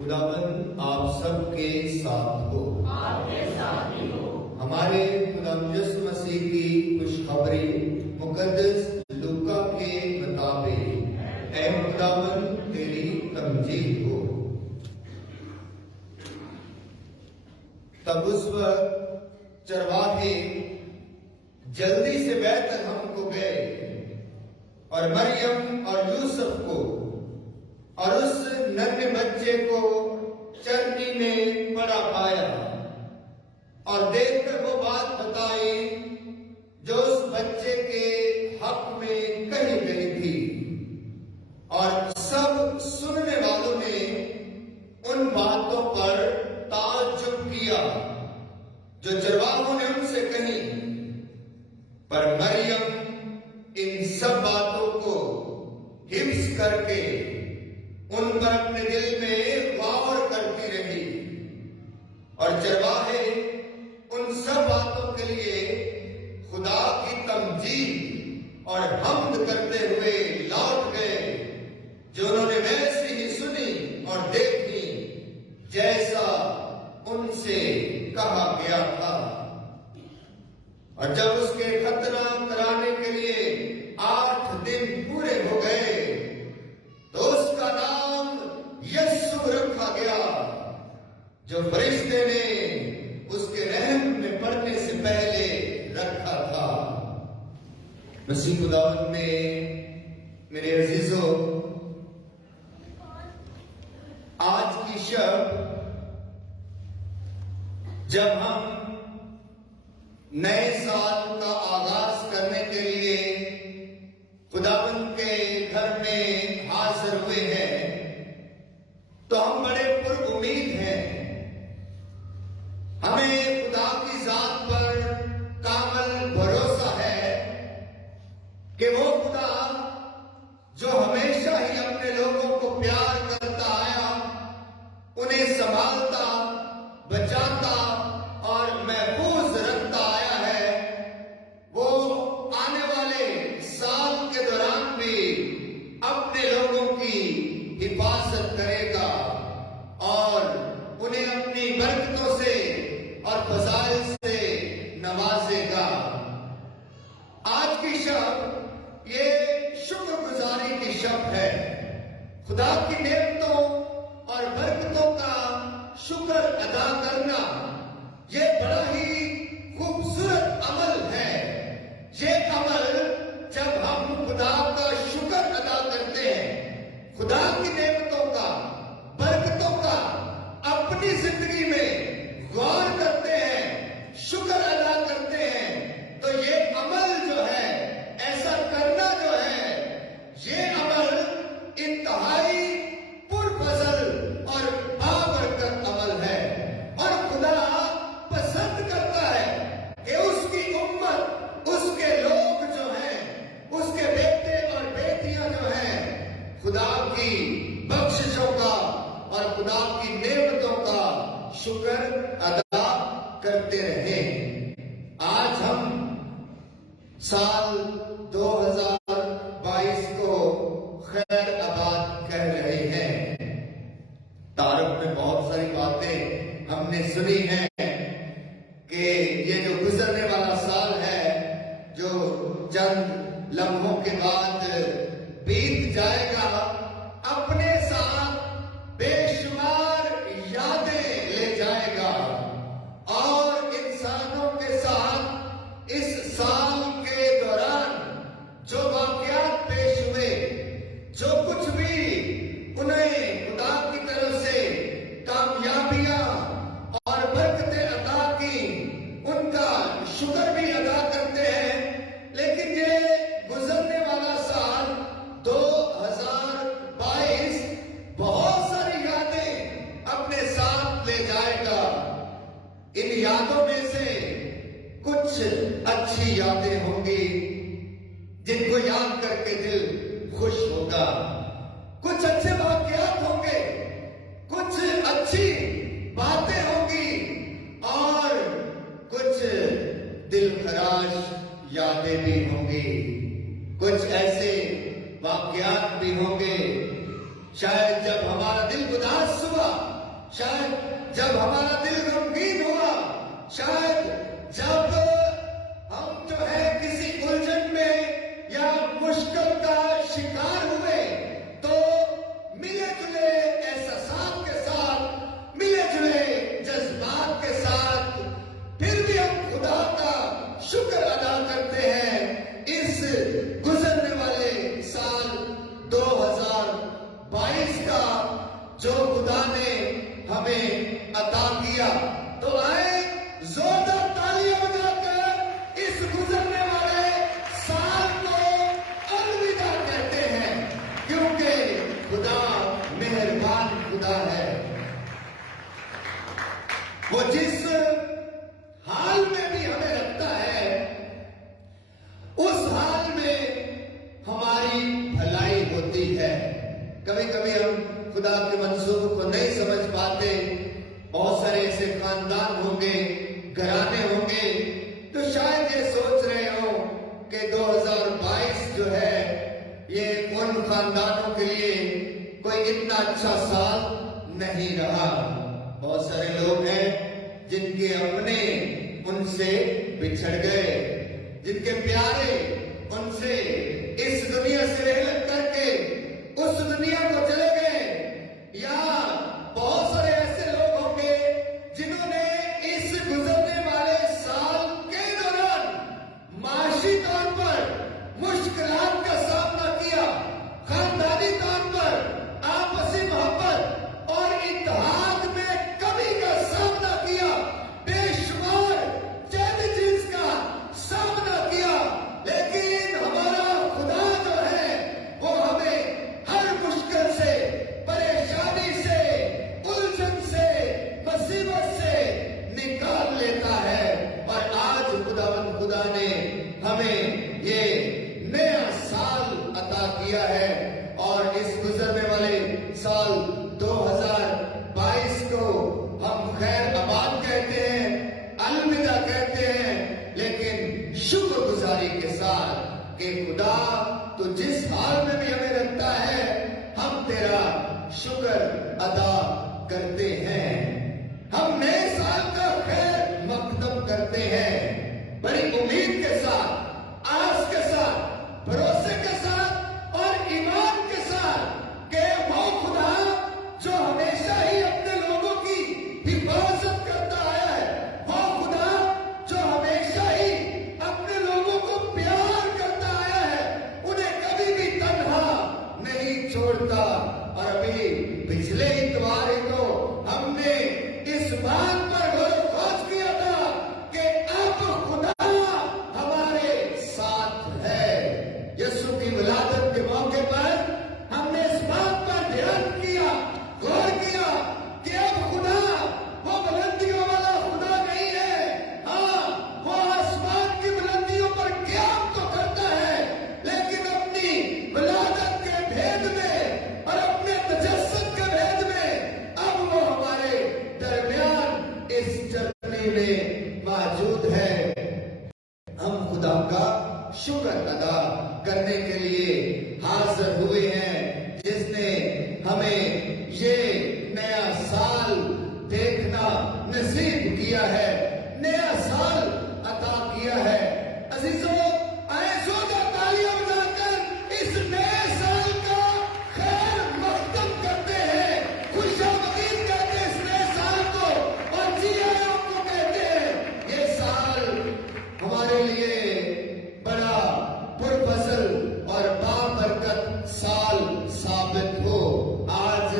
خداوند آپ سب کے ساتھ ہو، آپ کے ساتھ بھی ہو۔ ہمارے خدا یسوع مسیح کی خوشخبری مقدس لوکا کے مطابق اے خداوند تیری تمجید ہو۔ تب اس وقت چرواہے جلدی سے بیت لحم کو گئے اور مریم اور یوسف کو اور اس ننھے بچے کو چرنی میں پڑا پایا اور دیکھ کر وہ بات بتائی جو اس بچے کے حق میں کہی گئی تھی، اور سب سننے والوں نے ان باتوں پر تعجب کیا جو چرواہوں نے ان سے کہی، پر مریم ان سب باتوں کو حفظ کر کے ان پر اپنے دل میں غور کرتی رہی، اور چرواہے ان سب باتوں کے لیے خدا کی تمجید اور حمد کرتے ہوئے لوٹ گئے جو انہوں نے ویسے ہی سنی اور دیکھی جیسا ان سے کہا گیا تھا۔ اور جب اس کے ختنہ کرانے کے لیے 8 دن پورے ہو گئے تو اس کا نام یسوع رکھا گیا جو فرشتے نے اس کے رحم میں پڑنے سے پہلے رکھا تھا۔ مسیح خداوند میں میرے عزیزو، آج کی شب جب ہم نئے سال کا آغاز کرنے کے لیے خداوند کے گھر میں حاضر ہوئے ہیں تو ہم بڑے پر امید ہیں۔ ہمیں خدا کی ذات پر کامل بھروسہ ہے کہ وہ خدا جو ہمیشہ ہی اپنے لوگوں کو پیار کرتا آیا، انہیں سنبھالتا، بچاتا اور محفوظ رکھتا آیا ہے، وہ آنے والے سال کے دوران بھی اپنے لوگوں کی حفاظت کرے گا اور انہیں اپنی برکتوں سے اور فضائل سے نوازے گا۔ آج کی شب یہ شکر گزاری کی شب ہے، خدا کی نعمتوں اور برکتوں کا شکر ادا کرنا یہ بڑا ہی خوبصورت عمل ہے۔ یہ عمل جب ہم خدا کا شکر ادا کرتے ہیں، خدا کی نعمتوں کا، برکتوں کا اپنی زندگی میں غور کرتے ہیں، شکر ادا کرتے ہیں، تو یہ عمل جو ہے، ایسا کرنا جو ہے، یہ عمل انتہائی پرفضل اور بابرکت عمل ہے، اور خدا پسند کرتا ہے کہ اس کی امت، اس کے لوگ جو ہیں، اس کے بیٹے اور بیٹیاں جو ہیں، خدا کی بخششوں کا اور خدا کی نعمتوں کا شکر ادا کرتے رہیں۔ آج ہم سال 2022 کو خیر آباد کہہ رہے ہیں۔ تعارف میں بہت ساری باتیں ہم نے سنی ہیں کہ یہ جو گزرنے والا سال ہے، جو چند لمحوں کے بعد بیت جائے گا، اپنے ساتھ بے شمار یادیں لے جائے گا، اور انسانوں کے ساتھ اس سال کے دوران جو واقعات پیش ہوئے، جو کچھ بھی انہیں خدا کی طرف سے کامیابیاں اور برکتیں عطا کی، ان کا شکر بھی ادا کرتے ہیں، لیکن یہ گزرنے والا سال 2022 بہت ساری یادیں اپنے ساتھ لے جائے گا۔ ان یادوں میں سے کچھ اچھی یادیں ہوں گی جن کو یاد کر کے دل خوش ہوگا، کچھ اچھے واقعات ہوں گے، کچھ اچھی باتیں ہوں گی، اور کچھ دل خراش یادیں بھی ہوں گی، کچھ ایسے واقعات بھی ہوں گے شاید جب ہمارا دل اداس ہوا شاید جب ہم جو ہے کسی الجھن میں یا مشکل کا شکار ہوئے تو ملے جلے احساسات کے ساتھ، ملے جلے جذبات کے ساتھ پھر بھی ہم خدا کا شکر ادا کرتے ہیں اس گزرنے والے سال 2022 کا جو خدا نے ہمیں عطا کیا۔ تو آئے زوردار تالیاں بجا کر اس گزرنے والے سال کو الوداع کہتے ہیں، کیونکہ خدا مہربان خدا ہے۔ وہ جس حال میں بھی ہمیں رکھتا ہے اس حال میں ہماری بھلائی ہوتی ہے۔ کبھی کبھی ہم خدا کے منصوبوں کو نہیں سمجھ پاتے۔ بہت سارے ایسے خاندان ہوں گے، گھرانے ہوں گے تو شاید یہ سوچ رہے ہوں کہ 2022 جو ہے یہ ان خاندانوں کے لیے کوئی اتنا اچھا سال نہیں رہا۔ بہت سارے لوگ ہیں جن کے اپنے ان سے بچھڑ گئے، جن کے پیارے ان سے اس دنیا سے رحلت کر کے اس دنیا کو چلے گئے، یا بہت سارے ایسے لوگ ہوں گے جنہوں نے اس گزرنے والے سال کے دوران معاشی طور پر مشکلات کا سامنا کیا، خاندانی طور پر آپسی محبت اور اتحاد میں کمی کا سامنا کیا، بے شمار چیلنجز کا سامنا کیا، لیکن ہمارا خدا جو ہے وہ ہمیں ہر مشکل سے، پریشانی سے، الجھن سے، مصیبت سے نکال لیتا ہے۔ اور آج خدا نے ہمیں یہ نیا سال عطا کیا ہے، اور اس گزرنے والے سال 2022 کو ہم خیر آباد کہتے ہیں، الوداع کہتے ہیں، لیکن شکر گزاری کے ساتھ کہ خدا تو جس حال میں بھی ہمیں رکھتا ہے ہم تیرا شکر ادا کرتے ہیں۔ ہم نئے سال کا خیر مقدم کرتے ہیں بڑی امید کے ساتھ، آس کے ساتھ، بھروسے کے ساتھ اور ایمان کے ساتھ کہ وہ خدا جو ہمیشہ ہی اپنے لوگوں کی حفاظت کرتا آیا ہے، وہ خدا جو ہمیشہ ہی اپنے لوگوں کو پیار کرتا آیا ہے، انہیں کبھی بھی تنہا نہیں چھوڑتا۔ اور ابھی پچھلے اتوار ہی تو ہم نے اس بات پر غور و خوض کیا تھا کہ اب خدا ہمارے ساتھ ہے۔ یسوع کی ولادت کے موقع پر ہم نے اس بات پر دھیان کیا، غور کیا کہ اب خدا وہ بلندیوں والا خدا نہیں ہے۔ ہاں، وہ آسمان کی بلندیوں پر قیام تو کرتا ہے، لیکن اپنی ولادت کے بھید میں اور اپنے تجسد کے بھید میں اب وہ ہمارے درمیان اس جرنی میں موجود ہے۔ ہم خدا کا شکر ادا کرنے کے لیے حاضر ہوئے ہیں جس نے ہمیں یہ نیا سال دیکھنا نصیب کیا ہے، نیا سال عطا کیا ہے۔ عزیزوں، آئے زوردار تالیاں بجا کر اس نئے سال کا خیر مقدم کرتے ہیں، خوش آمدید کہتے ہیں اس نئے سال کو، اور جی آئے کو کہتے ہیں یہ سال ہمارے لیے بڑا پرفضل اور بابرکت سال ثابت ہو۔ آج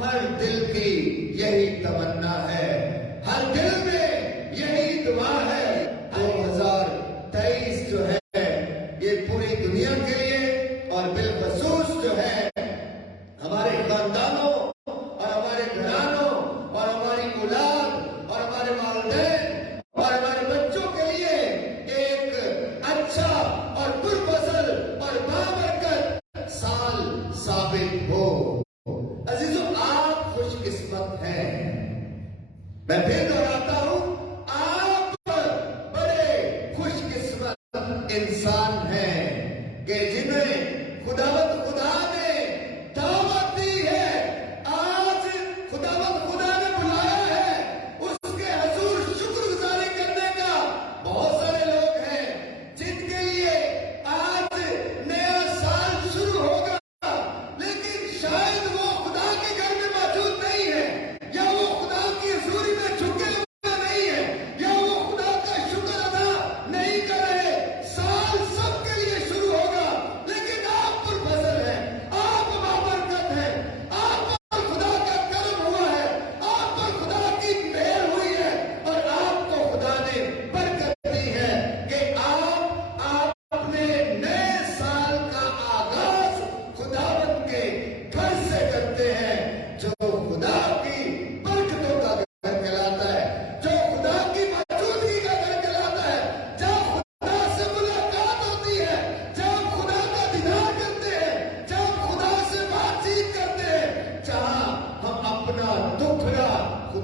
ہر دل کی یہی تمنا ہے، ہر دل میں یہی دعا ہے۔ 2023 جو ہے یہ پوری دنیا کے لیے اور بالخصوص جو ہے ہمارے خاندانوں اور ہمارے گھرانوں اور ہماری اولاد اور ہمارے والدین اور ہمارے بچوں کے لیے ایک اچھا اور پرفضل اور بابرکت سال ثابت ہو۔ عزیزوں، آپ خوش قسمت ہیں۔ میں پھر دہراتا ہوں، آپ بڑے خوش قسمت انسان ہیں کہ جنہیں خدا نے دعوت دی ہے، آج خدا نے بلایا ہے اس کے حضور شکر گزاری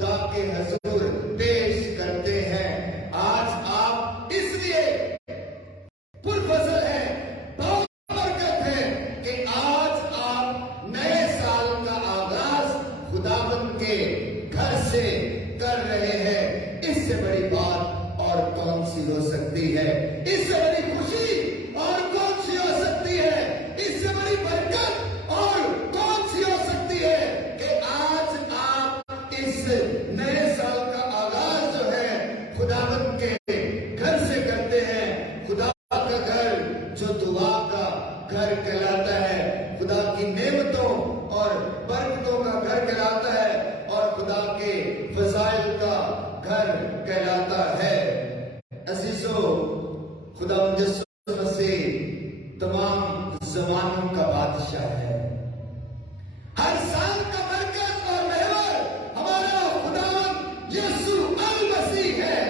خدا کے حضور پیش کرتے ہیں۔ آج آپ اس لیے پرفضل ہیں، بہت برکت ہے کہ آج آپ نئے سال کا آغاز خداوند کے گھر سے کر رہے ہیں۔ اس سے بڑی بات اور کون سی ہو سکتی ہے؟ اس سے بڑی خوشی اور کون سی ہو سکتی ہے؟ اس سے بڑی برکت اور کون سی ہو سکتی ہے کہ آج آپ اس نئے سال کا آغاز جو ہے خداوند کے گھر سے کرتے ہیں۔ خدا کا گھر جو دعا کا گھر کہلاتا ہے، خدا کی نعمتوں اور برکتوں کا گھر کہلاتا ہے، اور خدا کے فضائل کا گھر کہلاتا ہے۔ عزیزو، خدا یسوع مسیح تمام زمانوں کا بادشاہ ہے۔ ہر سال کا برکت اور محور ہمارا خداوند یسوع المسیح ہے۔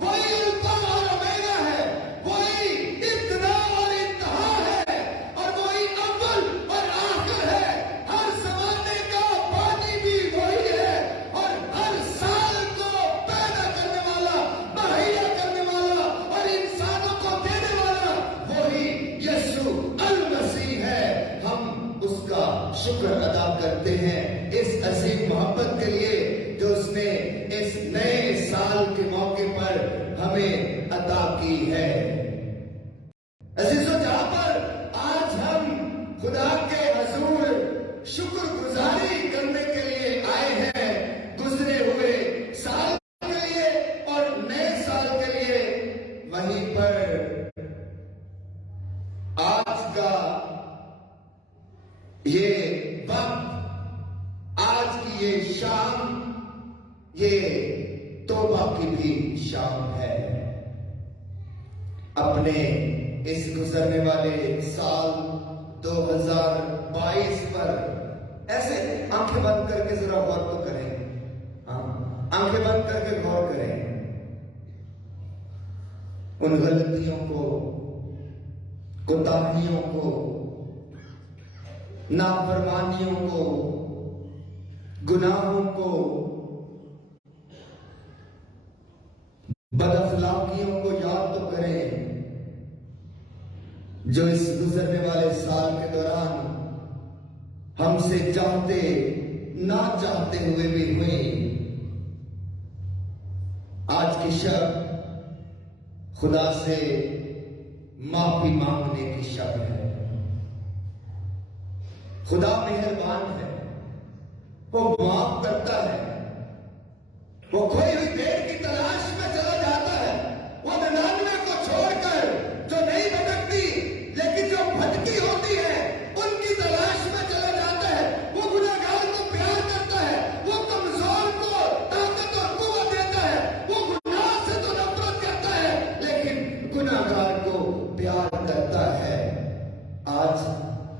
وہی الفا اور اومیگا ہے، وہی ابتدا اور انتہا ہے، اور وہی اول اور آخر ہے۔ ہر زمانے کا بانی بھی وہی ہے، اور ہر سال کو پیدا کرنے والا، مہیا کرنے والا اور انسانوں کو دینے والا وہی یسوع المسیح ہے۔ ہم اس کا شکر ادا کرتے ہیں اس عظیم محبت کے لیے جو اس نے اس نئے سال کے موقع پر ہمیں عطا کی ہے۔ عزیزو، جہاں پر آج ہم خدا کے حضور شکر گزاری کرنے کے لیے آئے ہیں، گزرے ہوئے سال کے لیے اور نئے سال کے لیے، وہیں پر آج کا یہ وقت، آج کی یہ شام، یہ توبہ کی بھی شام ہے۔ اپنے اس گزرنے والے سال 2022 پر ایسے آنکھیں بند کر کے ذرا غور تو کریں۔ آنکھیں بند کر کے غور کریں ان غلطیوں کو، کوتاہیوں کو، نافرمانیوں کو، گناہوں کو، بد اخلاقیوں کو یاد تو کریں جو اس گزرنے والے سال کے دوران ہم سے چاہتے نہ چاہتے ہوئے بھی ہوئی۔ آج کی شب خدا سے معافی مانگنے کی شب ہے۔ خدا مہربان ہے، وہ معاف کرتا ہے، وہ کھوئی ہوئی بھیڑ کی تلاش میں چلا جاتا ہے، وہ 99 کو چھوڑ کر جو نہیں بھٹکتی لیکن جو بھٹکی ہوتی ہے ان کی تلاش میں چلا جاتا ہے۔ وہ گناہگار کو پیار کرتا ہے، وہ کمزور کو طاقت اور قوت دیتا ہے، وہ گناہ سے تو نفرت کرتا ہے لیکن گناہگار کو پیار کرتا ہے۔ آج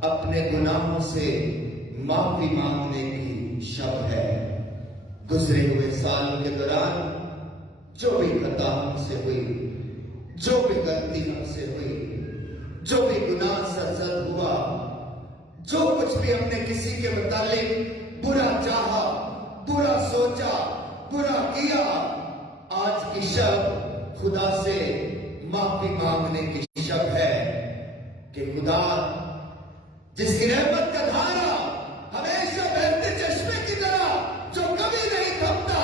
اپنے گناہوں سے معافی مانگنے کی شب ہے۔ گزرے ہوئے سال کے دوران جو بھی خطا ہم سے ہوئی، جو بھی غلطی ہم سے ہوئی، جو بھی گناہ سرزد ہوا، جو کچھ بھی ہم نے کسی کے متعلق برا چاہا، برا سوچا، برا کیا، آج کی شب خدا سے معافی مانگنے کی شب ہے کہ خدا جس کی رحمت کا دھارا ہمیشہ بہتے چشمے کی طرح جو کبھی نہیں تھمتا،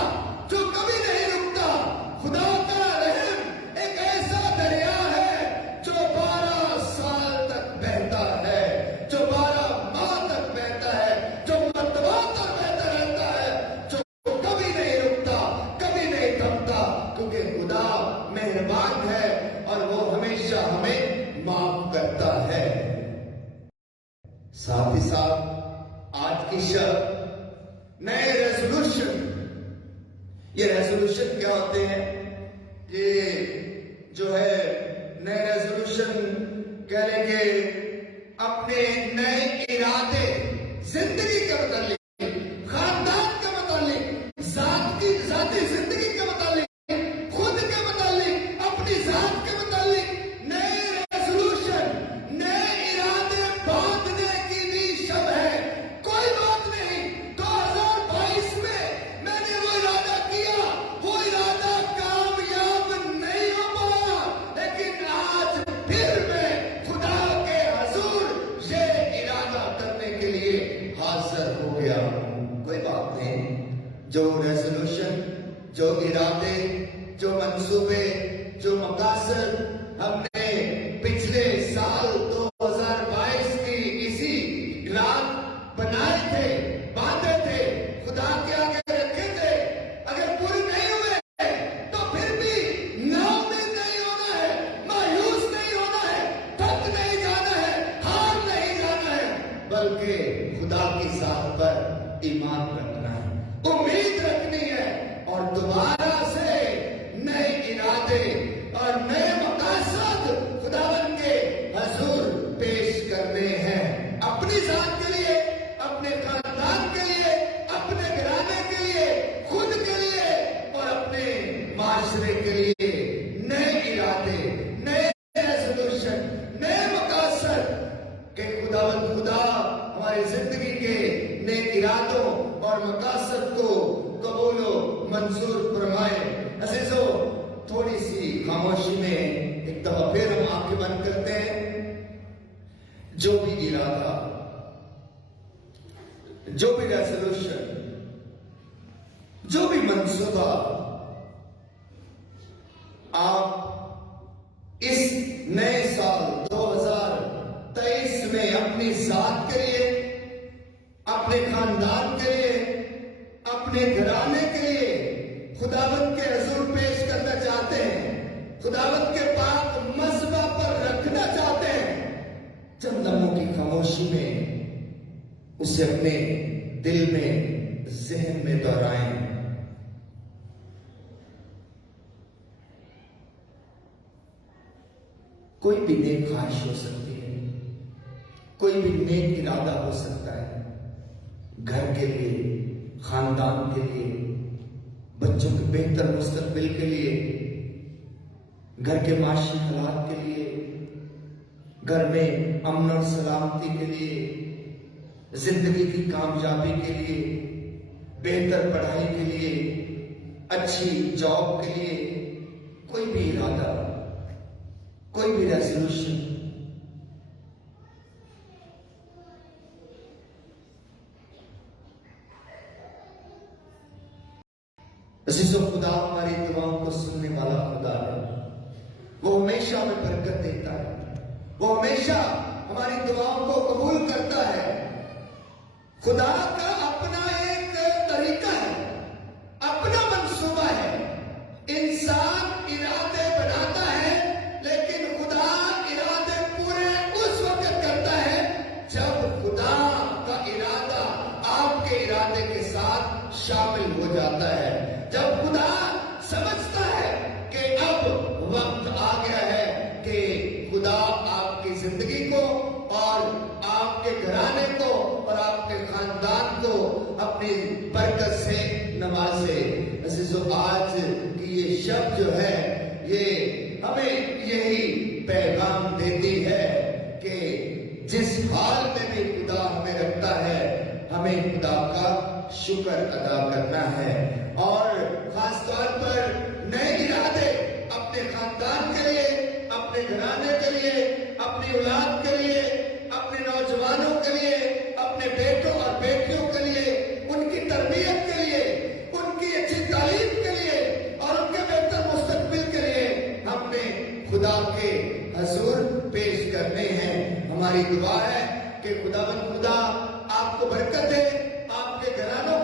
جو کبھی نہیں رکتا، خدا کا رحم ایک ایسا دریا ہے جو 12 سال تک بہتا ہے، جو 12 ماہ تک بہتا ہے، جو مرتبہ تک بہتا رہتا ہے، جو کبھی نہیں رکتا، کبھی نہیں تھمتا، کیونکہ خدا مہربان ہے اور وہ ہمیشہ ہمیں معاف کرتا ہے۔ ساتھ ہی ساتھ آج کی شب نئے ریزولوشن، یہ ریزولوشن کیا ہوتے ہیں؟ یہ جو ہے نئے ریزولوشن کہہ لیں گے اپنے نئے ارادے، زندگی کے متعلق، خاندان کے متعلق، ذاتی زندگی کے متعلق، خود کے متعلق، اپنی ذات کے متعلق نئے ریزولوشن، نئے ارادے باندھنے کی بھی شب ہے۔ کوئی بات نہیں، 2022 میں نے وہ جو ریزولوشن، جو ارادے، جو منصوبے، جو مقاصد ہم نے پچھلے سال 2022 کی اسی رات بنائے تھے، باندھے تھے، خدا کے آگے رکھے تھے، اگر پورے نہیں ہوئے تو پھر بھی ناامید نہیں ہونا ہے، مایوس نہیں ہونا ہے، تھک نہیں جانا ہے، ہار نہیں جانا ہے، بلکہ خدا کی ذات پر ایمان رکھنا ہے، امید رکھنی ہے، اور دوبارہ سے نئے ارادے اور نئے مقاصد خداوند کے حضور پیش کرنے ہیں، اپنی ذات کے لیے، اپنے خاندان کے لیے، اپنے گھرانے کے لیے، خود کے لیے اور اپنے معاشرے کے لیے نئے ارادے، نئے ریزولوشن، نئے مقاصد کہ خداوند خدا ہماری زندگی کے نئے ارادوں اور مقاصد کو قبول و منظور فرمائے۔ عزیزو، تھوڑی سی خاموشی میں ایک دفعہ پھر ہم آنکھیں بند کرتے ہیں۔ جو بھی ارادہ، جو بھی ریزولوشن، جو بھی منصوبہ آپ اس نئے سال 2023 میں اپنی ذات کے لیے، اپنے خاندان کے لیے، اپنے گھرانے کے لیے خداوند کے حضور پیش کرنا چاہتے ہیں، خداوند کے پاک مذبح پر رکھنا چاہتے ہیں، چند لمحوں کی خاموشی میں اسے اپنے دل میں، ذہن میں دہرائیں۔ کوئی بھی نیک خواہش ہو سکتی ہے، کوئی بھی نیک ارادہ ہو سکتا ہے، گھر کے لیے، خاندان کے لیے، بچوں کے بہتر مستقبل کے لیے، گھر کے معاشی حالات کے لیے، گھر میں امن اور سلامتی کے لیے، زندگی کی کامیابی کے لیے، بہتر پڑھائی کے لیے، اچھی جاب کے لیے، کوئی بھی ارادہ، کوئی بھی ریزولوشن، عزیزو، خدا ہماری دعاؤں کو سننے والا خدا ہے، وہ ہمیشہ ہمیں برکت دیتا ہے، وہ ہمیشہ ہماری دعاؤں کو قبول کرتا ہے۔ خدا کا اپنا ایک طریقہ ہے، اپنا منصوبہ ہے۔ انسان ارادے بناتا ہے، لیکن خدا ارادے پورے اس وقت کرتا ہے جب خدا کا ارادہ آپ کے ارادے کے ساتھ شامل ہو جاتا ہے، جب خدا سمجھتا ہے کہ اب وقت آ گیا ہے کہ خدا آپ کی زندگی کو اور آپ کے گھرانے کو اور آپ کے خاندان کو اپنی برکت سے نوازے۔ عزیزو، آج کی یہ شب جو ہے یہ ہمیں یہی پیغام دیتی ہے کہ جس حال میں بھی خدا ہمیں رکھتا ہے، ہمیں خدا کا شکر ادا کرنا ہے، اور خاص طور پر نئے ارادے اپنے خاندان کے لیے، اپنے گھرانے کے لیے، اپنی اولاد کے لیے، اپنے نوجوانوں کے لیے، اپنے بیٹوں اور بیٹیوں کے لیے، ان کی تربیت کے لیے، ان کی اچھی تعلیم کے لیے اور ان کے بہتر مستقبل کے لیے ہم نے خدا کے حضور پیش کرنے ہیں۔ ہماری دعا ہے کہ خداوند خدا آپ کو برکت دے، آپ کے گھرانوں